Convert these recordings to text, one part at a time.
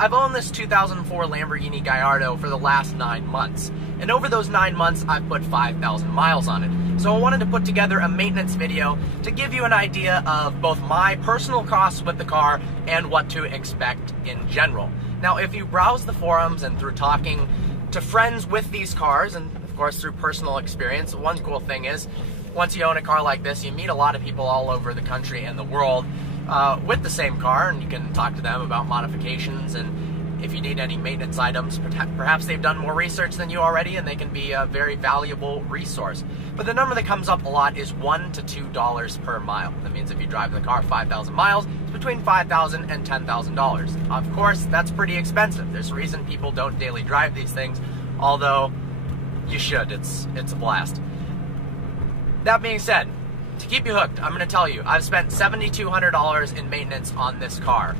I've owned this 2004 Lamborghini Gallardo for the last 9 months, and over those 9 months I've put 5,000 miles on it. So I wanted to put together a maintenance video to give you an idea of both my personal costs with the car and what to expect in general. Now, if you browse the forums and through talking to friends with these cars, and of course through personal experience, one cool thing is once you own a car like this, you meet a lot of people all over the country and the world with the same car, and you can talk to them about modifications, and if you need any maintenance items, perhaps they've done more research than you already and they can be a very valuable resource. But the number that comes up a lot is $1 to $2 per mile. That means if you drive the car 5,000 miles, it's between $5,000 and $10,000. Of course, that's pretty expensive. There's a reason people don't daily drive these things, although you should. It's a blast. That being said, to keep you hooked, I'm going to tell you, I've spent $7,200 in maintenance on this car.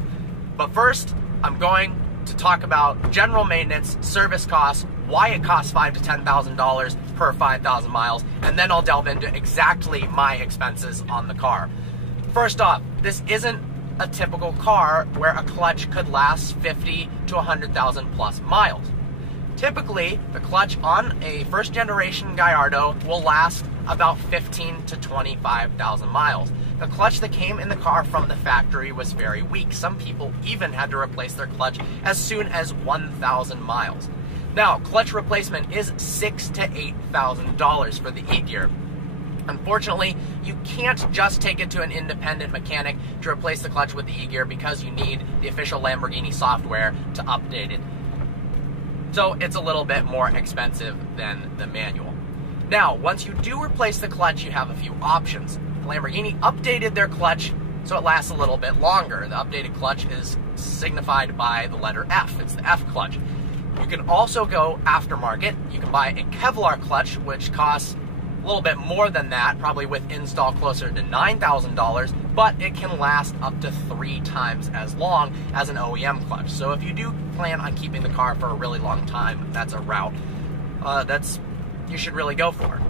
But first, I'm going to talk about general maintenance, service costs, why it costs $5,000 to $10,000 per 5,000 miles, and then I'll delve into exactly my expenses on the car. First off, this isn't a typical car where a clutch could last 50 to 100,000 plus miles. Typically, the clutch on a first generation Gallardo will last about 15 to 25,000 miles. The clutch that came in the car from the factory was very weak. Some people even had to replace their clutch as soon as 1,000 miles. Now, clutch replacement is $6,000 to $8,000 for the E-gear. Unfortunately, you can't just take it to an independent mechanic to replace the clutch with the E-gear because you need the official Lamborghini software to update it. So it's a little bit more expensive than the manual. Now, once you do replace the clutch, you have a few options. Lamborghini updated their clutch so it lasts a little bit longer. The updated clutch is signified by the letter F. It's the F clutch. You can also go aftermarket. You can buy a Kevlar clutch, which costs a little bit more than that, probably with install closer to $9,000, but it can last up to 3 times as long as an OEM clutch. So if you do plan on keeping the car for a really long time, that's a route you should really go for.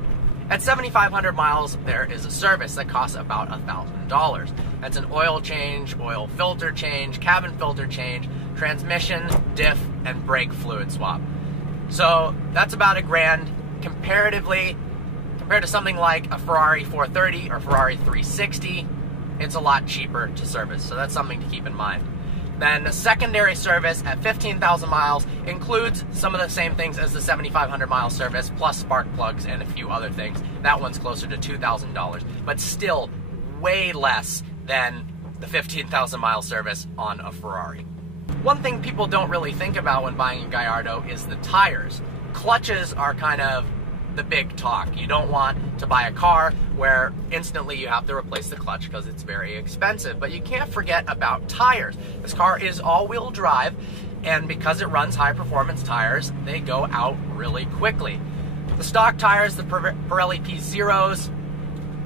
At 7,500 miles, there is a service that costs about $1,000. That's an oil change, oil filter change, cabin filter change, transmission, diff, and brake fluid swap. So that's about $1,000 comparatively. Compared to something like a Ferrari 430 or Ferrari 360, it's a lot cheaper to service, so that's something to keep in mind. Then the secondary service at 15,000 miles includes some of the same things as the 7,500 mile service, plus spark plugs and a few other things. That one's closer to $2,000, but still way less than the 15,000 mile service on a Ferrari. One thing people don't really think about when buying a Gallardo is the tires. Clutches are kind of the big talk. You don't want to buy a car where instantly you have to replace the clutch because it's very expensive, but you can't forget about tires. This car is all-wheel drive, and because it runs high-performance tires, they go out really quickly. The stock tires, the Pirelli P0s,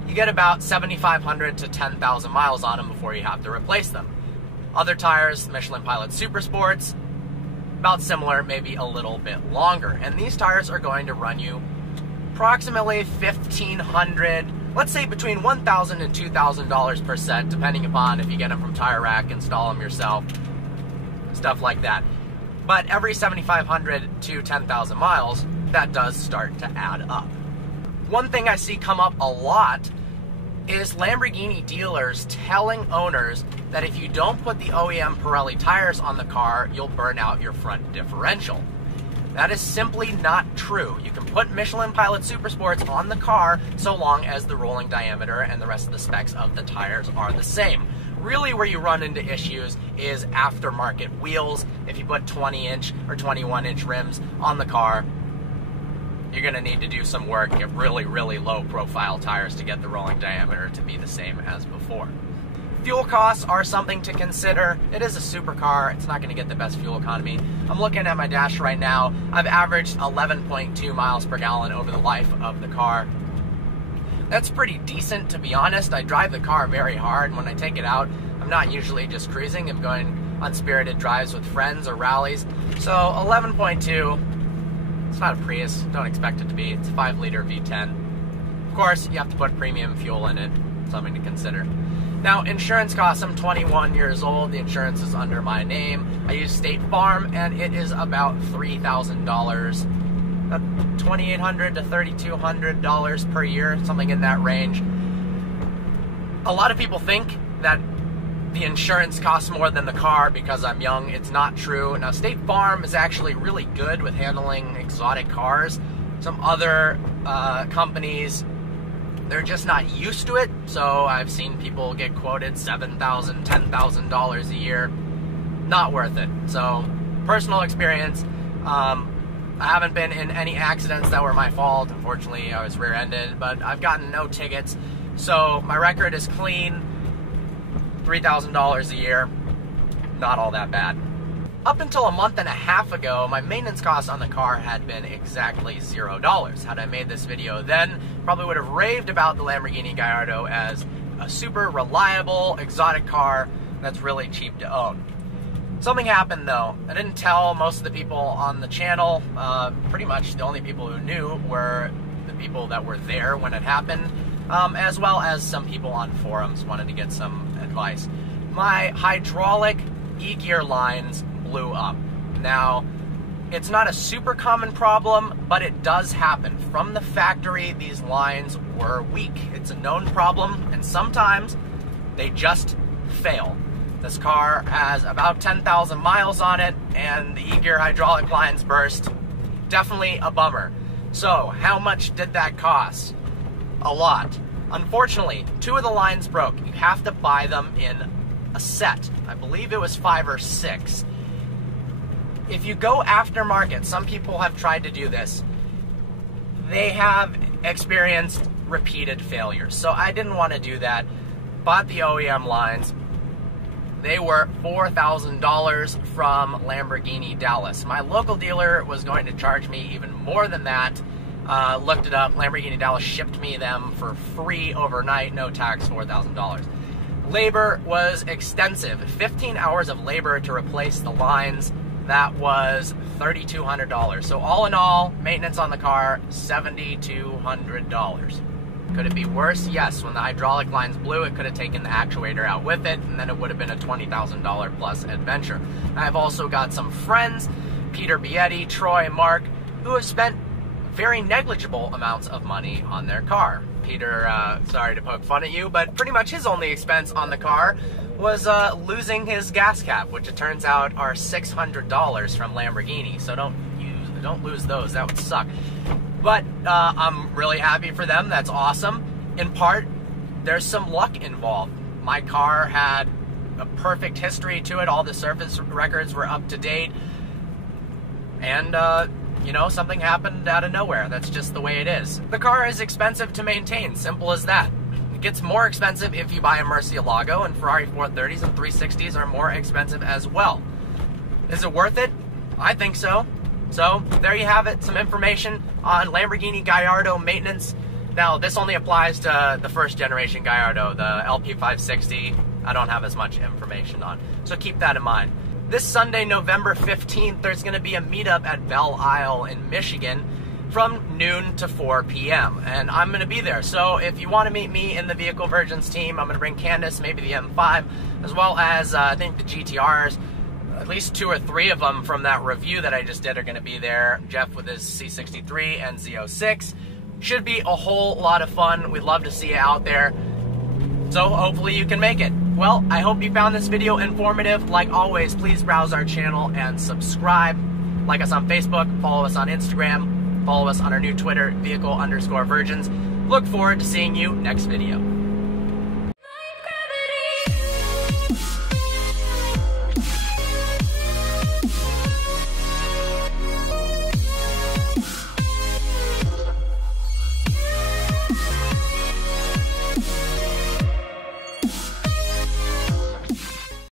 you get about 7,500 to 10,000 miles on them before you have to replace them. Other tires, Michelin Pilot Super Sports, about similar, maybe a little bit longer, and these tires are going to run you approximately $1,500, let's say between $1,000 and $2,000 per set, depending upon if you get them from Tire Rack, install them yourself, stuff like that. But every 7,500 to 10,000 miles, that does start to add up. One thing I see come up a lot is Lamborghini dealers telling owners that if you don't put the OEM Pirelli tires on the car, you'll burn out your front differential. That is simply not true. You can put Michelin Pilot Super Sports on the car so long as the rolling diameter and the rest of the specs of the tires are the same. Really where you run into issues is aftermarket wheels. If you put 20-inch or 21-inch rims on the car, you're going to need to do some work, get really, really low profile tires to get the rolling diameter to be the same as before. Fuel costs are something to consider. It is a supercar. It's not going to get the best fuel economy. I'm looking at my dash right now. I've averaged 11.2 miles per gallon over the life of the car. That's pretty decent, to be honest. I drive the car very hard, and when I take it out, I'm not usually just cruising. I'm going on spirited drives with friends or rallies. So 11.2, it's not a Prius. Don't expect it to be. It's a 5-liter V10. Of course, you have to put premium fuel in it. Something to consider. Now, insurance costs, I'm 21 years old, the insurance is under my name. I use State Farm, and it is about $3,000, $2,800 to $3,200 per year, something in that range. A lot of people think that the insurance costs more than the car because I'm young. It's not true. Now, State Farm is actually really good with handling exotic cars. Some other companies, they're just not used to it, so I've seen people get quoted $7,000, $10,000 a year. Not worth it. So, personal experience, I haven't been in any accidents that were my fault. Unfortunately, I was rear-ended, but I've gotten no tickets, so my record is clean. $3,000 a year, not all that bad. Up until a month and a half ago, my maintenance costs on the car had been exactly $0. Had I made this video then, probably would have raved about the Lamborghini Gallardo as a super reliable, exotic car that's really cheap to own. Something happened though. I didn't tell most of the people on the channel. Pretty much the only people who knew were the people that were there when it happened, as well as some people on forums wanted to get some advice. My hydraulic e-gear lines blew up. Now, it's not a super common problem, but it does happen. From the factory, these lines were weak. It's a known problem, and sometimes they just fail. This car has about 10,000 miles on it, and the e-gear hydraulic lines burst. Definitely a bummer. So, how much did that cost? A lot. Unfortunately, 2 of the lines broke. You have to buy them in a set. I believe it was 5 or 6. If you go aftermarket, some people have tried to do this. They have experienced repeated failures. So I didn't want to do that. Bought the OEM lines. They were $4,000 from Lamborghini Dallas. My local dealer was going to charge me even more than that. Looked it up. Lamborghini Dallas shipped me them for free overnight, no tax, $4,000. Labor was extensive. 15 hours of labor to replace the lines. That was $3,200. So all in all, maintenance on the car, $7,200. Could it be worse? Yes. When the hydraulic lines blew, it could have taken the actuator out with it, and then it would have been a $20,000 plus adventure. I've also got some friends, Peter Bietti, Troy, Mark, who have spent very negligible amounts of money on their car. Peter, sorry to poke fun at you, but pretty much his only expense on the car was losing his gas cap, which it turns out are $600 from Lamborghini. So don't lose those. That would suck. But I'm really happy for them. That's awesome. In part, there's some luck involved. My car had a perfect history to it. All the service records were up to date. And, you know, something happened out of nowhere. That's just the way it is. The car is expensive to maintain. Simple as that. It gets more expensive if you buy a Murcielago, and Ferrari 430s and 360s are more expensive as well. Is it worth it? I think so. So, there you have it. Some information on Lamborghini Gallardo maintenance. Now, this only applies to the first generation Gallardo, the LP560. I don't have as much information on. So keep that in mind. This Sunday, November 15th, there's going to be a meetup at Belle Isle in Michigan from noon to 4 p.m. And I'm going to be there. So if you want to meet me in the Vehicle Virgins team, I'm going to bring Candace, maybe the M5, as well as I think the GTRs. At least 2 or 3 of them from that review that I just did are going to be there. Jeff with his C63 and Z06. Should be a whole lot of fun. We'd love to see you out there. So hopefully you can make it. Well, I hope you found this video informative. Like always, please browse our channel and subscribe. Like us on Facebook, follow us on Instagram, follow us on our new Twitter, Vehicle_Virgins. Look forward to seeing you next video.